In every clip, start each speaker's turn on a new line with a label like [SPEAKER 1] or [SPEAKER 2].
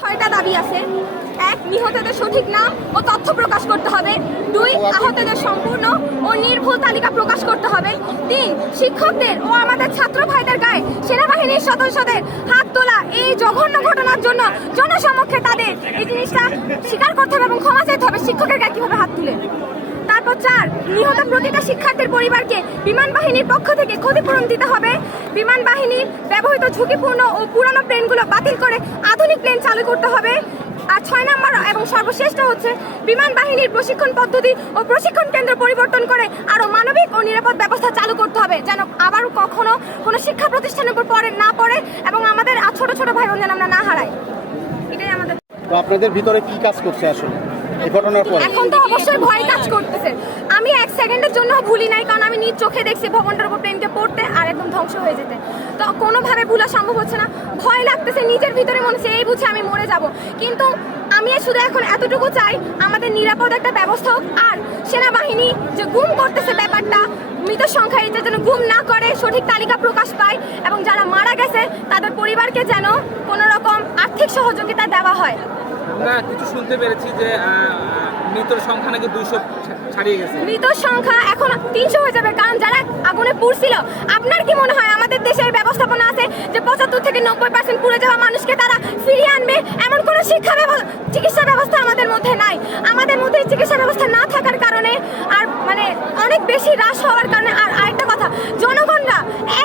[SPEAKER 1] ছয়টা দাবি আছে। এক, নিহতদের সঠিক নাম ও তথ্য প্রকাশ করতে হবে। দুই, আহতদের সম্পূর্ণ ও নির্ভুল তালিকা প্রকাশ করতে হবে। তিন, শিক্ষকদের ও আমাদের ছাত্র ভাইদের গায়ে সেনাবাহিনীর সদস্যদের হাত তোলা এই জঘন্য ঘটনার জন্য জনসমক্ষে তাদের এই জিনিসটা স্বীকার করতে হবে এবং ক্ষমা চাইতে হবে। শিক্ষকের গায়ে কীভাবে হাত তুলে? তারপর চার, নিহত প্রতিটা শিক্ষার্থীর পরিবারকে বিমান বাহিনীর পক্ষ থেকে ক্ষতিপূরণ দিতে হবে। বিমান বাহিনীর ব্যবহৃত ঝুঁকিপূর্ণ ও পুরানো প্লেনগুলো বাতিল করে আধুনিক প্লেন চালু করতে হবে। আর ছয় নম্বর এবং সর্বশেষটা হচ্ছে বিমান বাহিনীর প্রশিক্ষণ পদ্ধতি ও প্রশিক্ষণ কেন্দ্র পরিবর্তন করে আরও মানবিক ও নিরাপদ ব্যবস্থা চালু করতে হবে, যেন আবার কখনো কোনো শিক্ষা প্রতিষ্ঠানের উপর পড়ে, না পড়ে এবং আমাদের ছোট ছোট ভাই বোন যেন আমরা না হারাই। এটাই আমাদের
[SPEAKER 2] আপনাদের ভিতরে কি কাজ করছে আসলে? ঘটনার পর?
[SPEAKER 1] এখন তো অবশ্যই ভয় কাজ করতেছে। আমি এক সেকেন্ডের জন্য ভুলি নাই, কারণ আমি নিজ চোখে দেখছি ভবনটার উপর প্লেনকে পড়তে আর একদম ধ্বংস হয়ে যেতে। তো কোনোভাবে ভুলা সম্ভব হচ্ছে না। ভয় লাগতেছে, নিজের ভিতরে মনে হচ্ছে, এই বুঝে আমি মরে যাব। কিন্তু আমি শুধু এখন এতটুকু চাই, আমাদের নিরাপদ একটা ব্যবস্থা হোক, আর সেনাবাহিনী যে গুম করতেছে ব্যাপারটা মৃত সংখ্যা এটা যেন গুম না করে সঠিক তালিকা প্রকাশ পায় এবং যারা মারা গেছে তাদের পরিবারকে যেন কোনো রকম আর্থিক সহযোগিতা দেওয়া হয়।
[SPEAKER 3] আমরা কিছু শুনতে পেরেছি যে মৃতের সংখ্যা নাকি দুইশো ছাড়িয়ে গেছে।
[SPEAKER 1] মৃত সংখ্যা এখন তিনশো হয়ে যাবে কারণ যারা আগুনে পুড়ছিল আপনার কি মনে হয়? আমাদের দেশের ব্যবস্থাপনা আছে যে পঁচাত্তর থেকে নব্বই পার্সেন্ট পুড়ে যাওয়া মানুষকে তারা ফিরিয়ে আনবে। এমন কোনো শিক্ষা ব্যবস্থা চিকিৎসা ব্যবস্থা আমাদের মধ্যে নাই আমাদের চিকিৎসা ব্যবস্থা না থাকার কারণে আর মানে অনেক বেশি হ্রাস হওয়ার কারণে আর আরেকটা কথা জনগণরা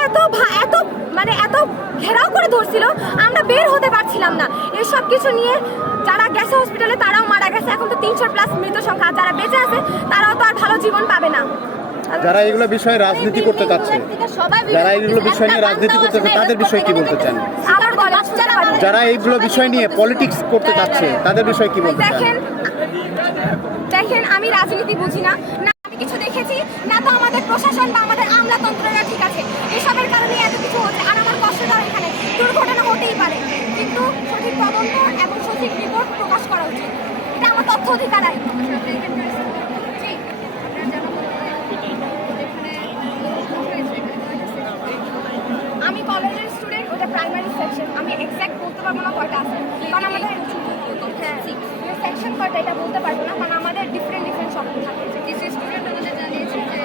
[SPEAKER 1] এত এত মানে এত ঘেরাও করে ধরছিল আমরা বের হতে পারছিলাম না। এসব কিছু নিয়ে যারা গেছে হসপিটালে তারাও মারা গেছে। এখন তো তিনশো প্লাস মৃত সংখ্যা যারা বেঁচে আছে তারাও তো আর ভালো জীবন পাবে না।
[SPEAKER 2] যারা এগুলো বিষয়ে রাজনীতি করতে চাচ্ছে যারা এইগুলো বিষয় নিয়ে রাজনীতি করতে তাদের বিষয়ে কি বলতে চান? যারা এইগুলো বিষয় নিয়ে পলিটিক্স করতে চাচ্ছে তাদের বিষয়ে কি বলতে চান?
[SPEAKER 1] দেখেন, আমি রাজনীতি বুঝি না। না, আমি কিছু দেখেছি, না তো আমাদের প্রশাসন বা আমাদের আমলাতন্ত্ররা ঠিক আছে। এসবের কারণে এত কিছু হচ্ছে, আর আমার কষ্ট দাও এখানে। দুর্ঘটনা হতেই পারে, কিন্তু সঠিক তদন্ত এবং সঠিক রিপোর্ট প্রকাশ করা উচিত। এটা আমার তথ্য অধিকার আইন। আমি কলেজের স্টুডেন্ট ওটা প্রাইমারি সেকশন আমি এক্সাক্ট বলতে পারব না কয়টা আছে, কারণ আমাদের সেকশন কয়টা, এটা বলতে পারব কারণ আমাদের ডিফারেন্ট ডিফারেন্ট শব্দ থাকে
[SPEAKER 4] কিছু স্টুডেন্ট আমাদের জানিয়েছে যে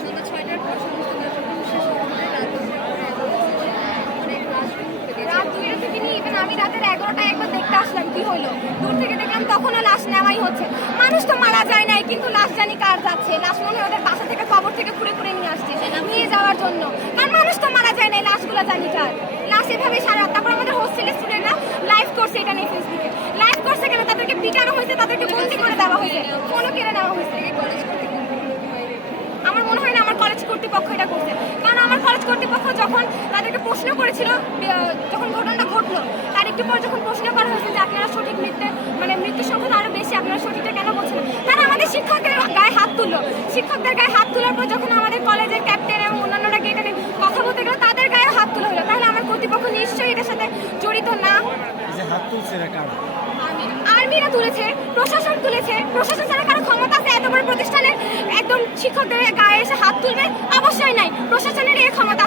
[SPEAKER 4] সন্ধ্যা ছয়টার পর সমস্ত কার্যক্রম শেষ হয়ে রাত অনেক ক্লাসরুম
[SPEAKER 1] রাত দুইটা থেকে নিয়ে ইভেন আমি রাতের এগারোটা একবার দেখতে আসলাম, কি হলো? দূর থেকে দেখলাম তখনও লাশ নেওয়াই হচ্ছে। মানুষ তো মারা যায় নাই, কিন্তু লাশ জানি কার যাচ্ছে। লাশ মনে ওদের বাসা থেকে কবর থেকে খুঁড়ে খুঁড়ে নিয়ে আসছে, নিয়ে যাওয়ার জন্য। কারণ মানুষ তো মারা যায় নাই, লাশগুলো জানি কার। লাশ এভাবে সারা। তারপর আমাদের হোস্টেলের স্টুডেন্টরা লাইভ করছে এটা নিয়ে ফেসবুকে লাইভ করছে কেন? তাদেরকে পিটানো হয়েছে, তাদেরকে বন্দি করে দেওয়া হয়েছে। ফোনও কেড়ে নেওয়া হয়েছে। আমার মনে হয় না আমার কলেজ কর্তৃপক্ষ এটা করছে। কারণ আমার কলেজ কর্তৃপক্ষ যখন তাদেরকে প্রশ্ন করেছিল যখন ঘটনাটা ঘটলো তার পর যখন প্রশ্ন করা হয়েছে যে আপনারা সঠিক মৃত্যু মানে মৃত্যুর সংখ্যা আরও বেশি আপনারা সঠিকটা কেন বলছেন? তারা আমাদের শিক্ষকদের গায়ে হাত তুললো। শিক্ষকদের গায়ে হাত তোলার পর যখন আমাদের কলেজের ক্যাপ্টেন এবং অন্যান্যরা গিয়ে এখানে কথা বলতে গেলো তাদের গায়ে হাত তোলা হলো। তাহলে আমার কর্তৃপক্ষ নিশ্চয়ই এটার সাথে জড়িত না। আর্মিরা তুলেছে প্রশাসন তুলেছে। প্রশাসন ছাড়া কারও ক্ষমতা আছে এত বড় প্রতিষ্ঠানের একদম শিক্ষকদের গায়ে এসে হাত তুলবে? অবশ্যই নাই। প্রশাসনের এই ক্ষমতা